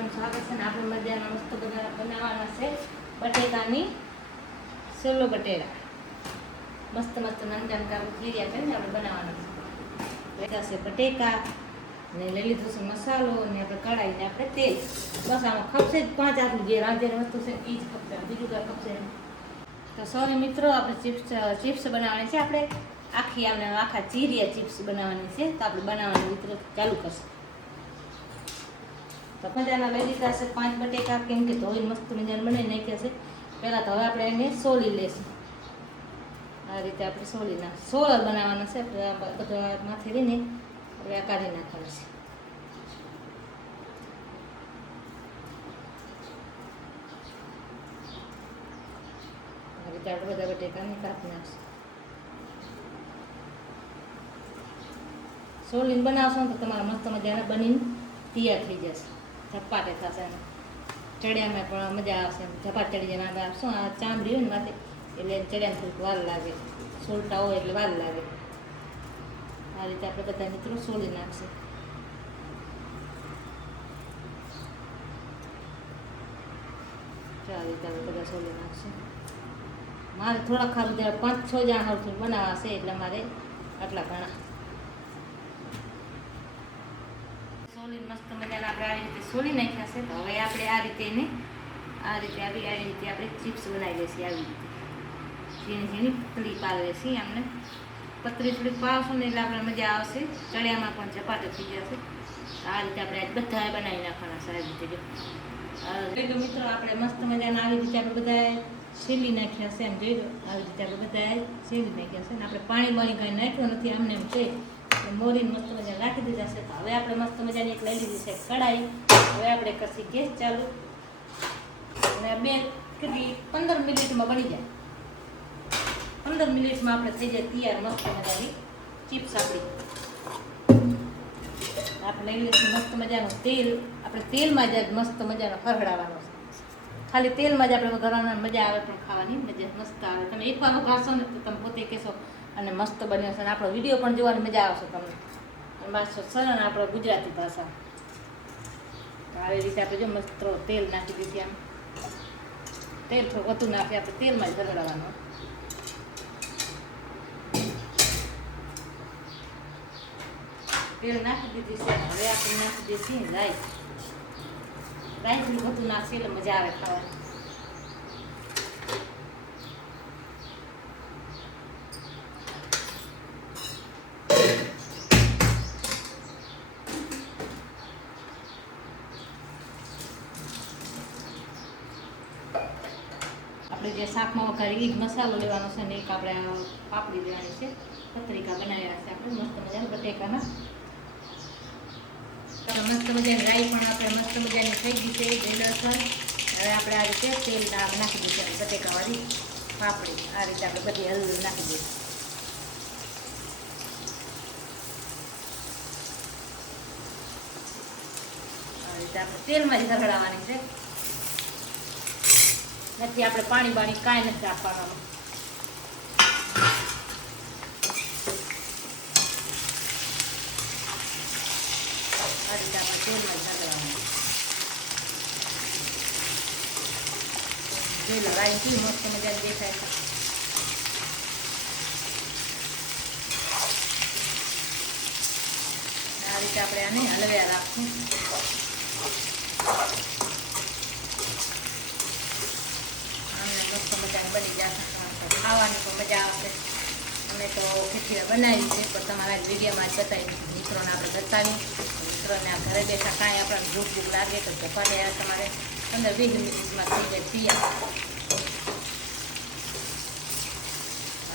મિત્રોનું સ્વાગત છે ને આપણે મજાના મસ્ત બનાવવાના છે બટેકાની સોલો બટેરા મસ્ત મસ્ત નાનકા નાનકા ચીરિયા કરીને આપણે બનાવવાના છે છે બટેકા ને લઈ લીધું છે મસાલો અને આપણે કઢાઈ ને આપણે તેલ બસ આમાં ખપશે જ 5 આટલું જે રાંધેલી વસ્તુ છે એ જ ખપશે બીજું કાંઈ ખપશે નહીં. તો સોરી મિત્રો આપણે ચિપ્સ બનાવવાની છે આપણે આખા ચીરિયા ચિપ્સ બનાવવાની છે તો આપણે બનાવવાની મિત્રો ચાલુ કરશે. તો મજાના લઈ લીધા છે 5 બટેકા કેમ કે ધોઈ મસ્ત મજાને બનાવી નાખ્યા છે. પહેલાં તો હવે આપણે એને સોલી લઈશું. આ રીતે આપણે સોલી સોળ બનાવવાના છે બધા માથે રહીને હવે આ કાઢી નાખવાનું છે. આ રીતે આપણે બધા બટેકાને કાપી નાખશું. સોલીને બનાવશો ને તો તમારા મસ્ત મજાના બનીને તૈયાર થઈ જશે. ઝપાટે થશે ને ચડિયામાં પણ મજા આવશે. ઝપાટ ચડી જાય આગળ શું આ ચામડી હોય ને માથે એટલે ચડિયામાં થોડીક વાર લાગે. સોલટા હોય એટલે વાર લાગે. આ રીતે આપણે બધા મિત્રો સોલી નાખશે. આ રીતે આપણે બધા સોલી નાખશે. મારે થોડાક ખારું 5-6 જણા હરખું બનાવવા છે એટલે મારે આટલા ઘણા સોલી મસ્ત મજાના આપણે આ રીતે સોલી નાખ્યા છે. તો હવે આપણે આ રીતે એને આ રીતે આપણે ચિપ્સ બનાવી લઈશું. આવી રીતે ઝીણી પતલી પાડવી છે. અમને પતલી થોડીક પાવશું ને એટલે આપણે મજા આવશે. ચડિયામાં પણ ઝપાટો થઈ જશે. આ રીતે આપણે બધા બનાવી નાખવાના છે. આવી રીતે જો મિત્રો આપણે મસ્ત મજાના આવી રીતે આપણે બધા શેલી નાખ્યા છે. એમ જોઈ લો આવી રીતે આપણે બધા શેલી નાખ્યા છે. ને આપણે પાણી કંઈ નાખ્યું નથી. આમને એમ છે મોરીને મસ્ત મજા રાખી દીધા છે. તો હવે આપણે મસ્ત મજાની એક લઈ લીધી છે કઢાઈ. હવે આપણે કરશી ગેસ ચાલુ અને 15 મિનિટમાં બની જાય. 15 મિનિટમાં આપણે થઈ જાય તૈયાર મસ્ત મજાની ચિપ્સ આપણી. આપણે લઈ લઈશું મસ્ત મજાનું તેલ. આપણે તેલમાં જ મસ્ત મજાનો ફરગડાવવાનો છે. ખાલી તેલમાં જ આપણે વઘારવાની મજા આવે પણ ખાવાની મજા મસ્ત આવે. તમે એકવાર વઘારશો ને તો તમે પોતે કહેશો અને મસ્ત બન્યો છે. અને આપણો વિડીયો પણ જોવાની મજા આવશે તમને. અને પાછો સરળ આપણો ગુજરાતી ભાષા. તો આવી રીતે આપણે જો મસ્ત તેલ નાખી દીધી. આમ તેલ થોડું વધુ નાખી આપણે તેલમાં જ ફરગડાવવાનું. તેલ નાખી દીધી છે. હવે આપણે નાખી દઈશું રાઈ. રાઈ થોડું વધુ નાખશે એટલે મજા આવે ખાવાની. આપણે જે શાકમાં વઘારી એ જ મસાલો લેવાનો છે ને એક આપણે પાપડી લેવાની છે. પત્રિકા બનાવ્યા છે આપણે મસ્ત મજાના બટેકાના. મસ્ત મજાની રાઈ પણ આપણે મસ્ત મજાની થઈ ગઈ છે. જેલસર હવે આપણે આ રીતે તેલ નાખી દઈશું. બટેકાવાળી પાપડી આ રીતે આપણે બધી હળવું નાખી દઈશું. આ રીતે આપણે તેલમાં જ ધરડાવવાની છે. નથી આપણે પાણી કાંઈ નથી આપવાનું. આ રીતે આપણે તેલમાં જ ધરડાવવાનું. જોઈ લો રાઈ કેવી મસ્ત મજાની દેખાય છે. આ રીતે આપણે આને હલવ્યા રાખશું. મસ્ત મજાની બની જશે. ખાવાની પણ મજા આવશે. અમે તો ખીચડી બનાવી છે પણ તમારા વિડીયોમાં જ બતાવી મિત્રોને આપણે બતાવી. મિત્રોને આ ઘરે બેઠા કાંઈ આપણને ભૂખ લાગે તો ઝપાટે તમારે 15-20 મિનિટમાં થઈ જાય તૈયાર.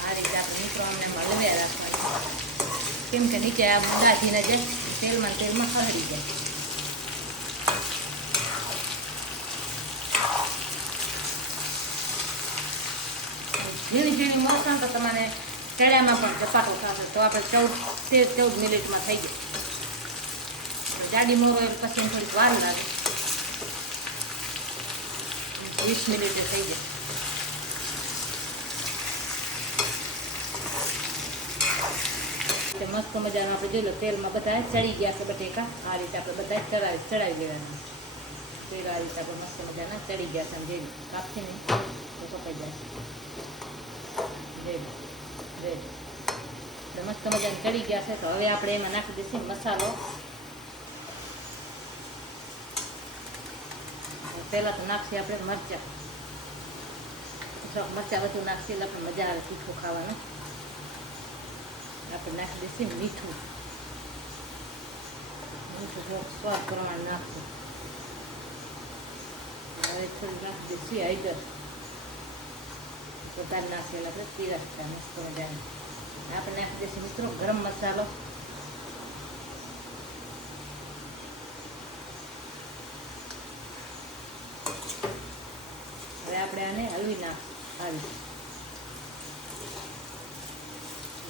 આ રીતે આપણે મિત્રો અમને હલવ્યા રાખવાની. કેમ કે નીચે આ ગાંધીને જાય તેલમાં ખરડી જાય. ઝીણી મળશે તો તમારે ચડિયામાં પણ ઝપાટો થશે. તો આપણે 14 મિનિટમાં થઈ જાય. જાડી મોરો એટલે પછી થોડીક વાર લાગે. 20 મિનિટે થઈ જાય. મસ્ત મજાનું આપણે જોઈ લો તેલમાં બધા ચડી ગયા છે બટેકા. આ રીતે આપણે બધા ચડાવી દેવાના. તેલ આ રીતે આપણે મસ્ત મજાના ચડી ગયા છે. જે કાપથી ને તો કપાઈ જાય. રેડ રેડ મસ્ત મજાને ચડી ગયા છે. તો હવે આપણે એમાં નાખી દઈશું મસાલો. પહેલાં તો નાખીએ આપણે મરચાં. મરચાં વધુ નાખીએ એટલે આપણે મજા આવે તીખું ખાવાનું. આપણે નાખી દઈશું મીઠું. મીઠું સ્વાદ પ્રમાણે નાખશું. હવે થોડી નાખી દઈશું હળદર. વધારે નાખીએ એટલે આપણે તીરસ થાય મસ્ત મજાને. આપણે નાખી દઈશું મિત્રો ગરમ મસાલો. હવે આપણે આને હલવી નાખીશું.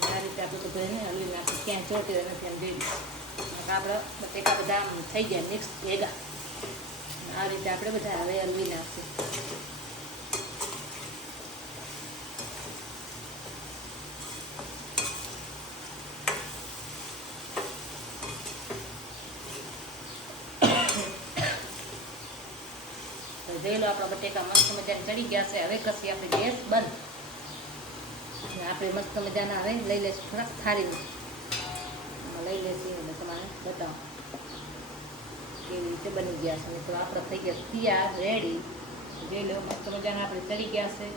આ રીતે આપણે બધું એને હલવી નાખીએ. ક્યાંય ચોટી નથી એમ જોઈ આપણે બટેકા બધા થઈ ગયા મિક્સ ભેગા. આ રીતે આપણે બધા હવે હલવી નાખીએ. જોઈ લો આપણા બટેકા મસ્ત મજાને ચડી ગયા છે. હવે કશી આપણે ગેસ બંધ. આપણે મસ્ત મજાના હવે લઈ લઈશું થોડાક થાળીમાં લઈ લઈશું અને તમારે બતાવો કેવી રીતે બની ગયા છે. મિત્રો આપણે થઈ ગયા તૈયાર રેડી. જોઈ લો મસ્ત મજાના આપણે ચડી ગયા છે.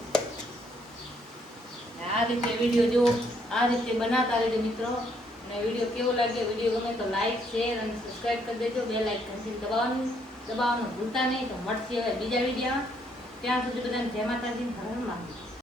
આ રીતે વિડીયો જો આ રીતે બનાવતા રહેજો મિત્રો. અને વિડીયો કેવો લાગે, વિડીયો ગમે તો લાઈક શેર અને સબસ્ક્રાઈબ કરી દેજો. બે લાઈક ઘંટી દબાવવાનું ભૂલતા નહીં. તો મળશે હવે બીજા વિડીયોમાં. ત્યાં સુધી બધાને જય માતાજી, હર હર મહાદેવ.